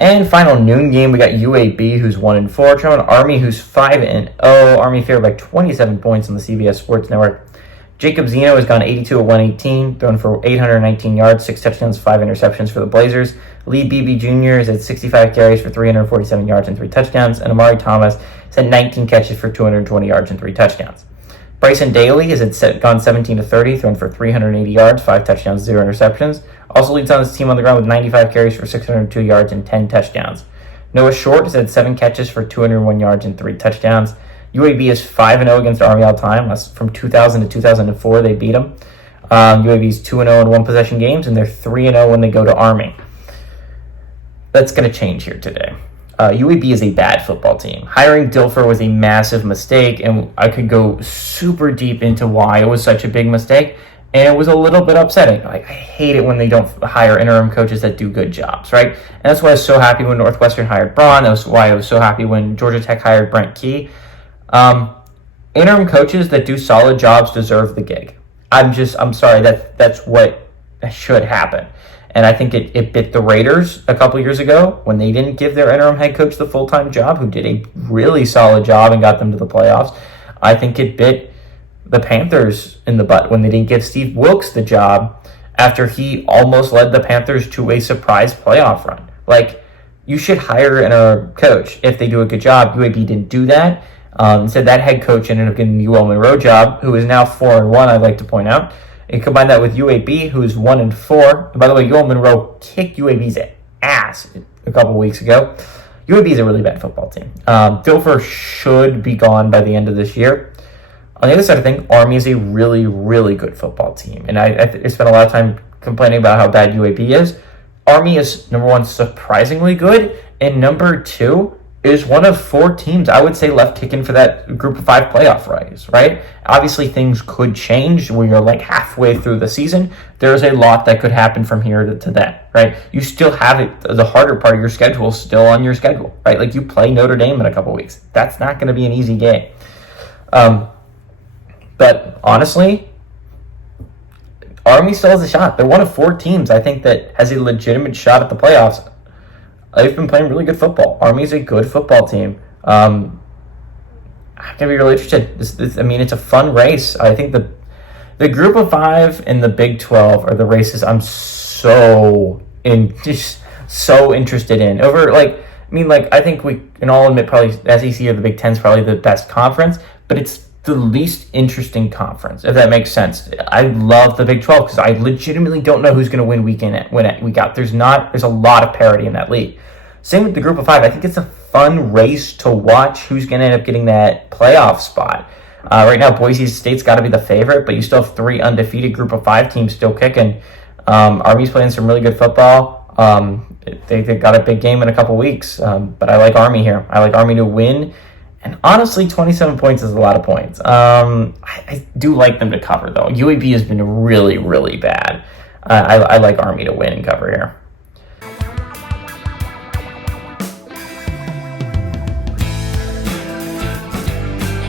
And final noon game, we got UAB, who's 1-4, trying Army, who's 5-0. Army favored by 27 points on the CBS Sports Network. Jacob Zeno has gone 82 at 118, thrown for 819 yards, 6 touchdowns, 5 interceptions for the Blazers. Lee Beebe Jr. is at 65 carries for 347 yards and 3 touchdowns. And Amari Thomas has had 19 catches for 220 yards and 3 touchdowns. Bryson Daly has gone 17-30, thrown for 380 yards, 5 touchdowns, 0 interceptions. Also leads on his team on the ground with 95 carries for 602 yards and 10 touchdowns. Noah Short has had 7 catches for 201 yards and 3 touchdowns. UAB is 5-0 against Army all time. That's from 2000 to 2004 they beat them. UAB is 2-0 in one-possession games, and they're 3-0 when they go to Army. That's going to change here today. UAB is a bad football team. Hiring Dilfer was a massive mistake, and I could go super deep into why it was such a big mistake, and it was a little bit upsetting. I hate it when they don't hire interim coaches that do good jobs, right? And that's why I was so happy when Northwestern hired Braun. That was why I was so happy when Georgia Tech hired Brent Key. Interim coaches that do solid jobs deserve the gig. I'm sorry, that's what should happen. And I think it bit the Raiders a couple years ago when they didn't give their interim head coach the full-time job, who did a really solid job and got them to the playoffs. I think it bit the Panthers in the butt when they didn't give Steve Wilkes the job after he almost led the Panthers to a surprise playoff run. Like, you should hire an interim coach if they do a good job. UAB didn't do that. Instead, that head coach ended up getting the UL Monroe job, who is now 4-1, I'd like to point out. And combine that with UAB, who's 1-4. And by the way, UL Monroe kicked UAB's ass a couple weeks ago. UAB is a really bad football team. Dilfer should be gone by the end of this year. On the other side of things, Army is a really, really good football team. And I spent a lot of time complaining about how bad UAB is. Army is, number one, surprisingly good. And number two, is one of 4 teams, I would say, left kicking for that group of 5 playoff race, right? Obviously, things could change when you're like halfway through the season. There's a lot that could happen from here to that, right? You still have it, the harder part of your schedule still on your schedule, right? Like, you play Notre Dame in a couple weeks. That's not going to be an easy game. But honestly, Army still has a shot. They're one of 4 teams, I think, that has a legitimate shot at the playoffs. They've been playing really good football. Army's a good football team. I'm going to be really interested. It's a fun race. I think the group of 5 and the Big 12 are the races I'm so interested in. I think we can all admit probably SEC or the Big 10 is probably the best conference, but it's the least interesting conference, if that makes sense. I love the Big 12 because I legitimately don't know who's going to win week out. There's a lot of parity in that league. Same with the group of 5. I think it's a fun race to watch who's going to end up getting that playoff spot. Right now, Boise State's got to be the favorite, but you still have 3 undefeated group of 5 teams still kicking. Army's playing some really good football. They got a big game in a couple weeks, but I like Army here. I like Army to win. And honestly, 27 points is a lot of points. I do like them to cover, though. UAB has been really, really bad. I like Army to win and cover here.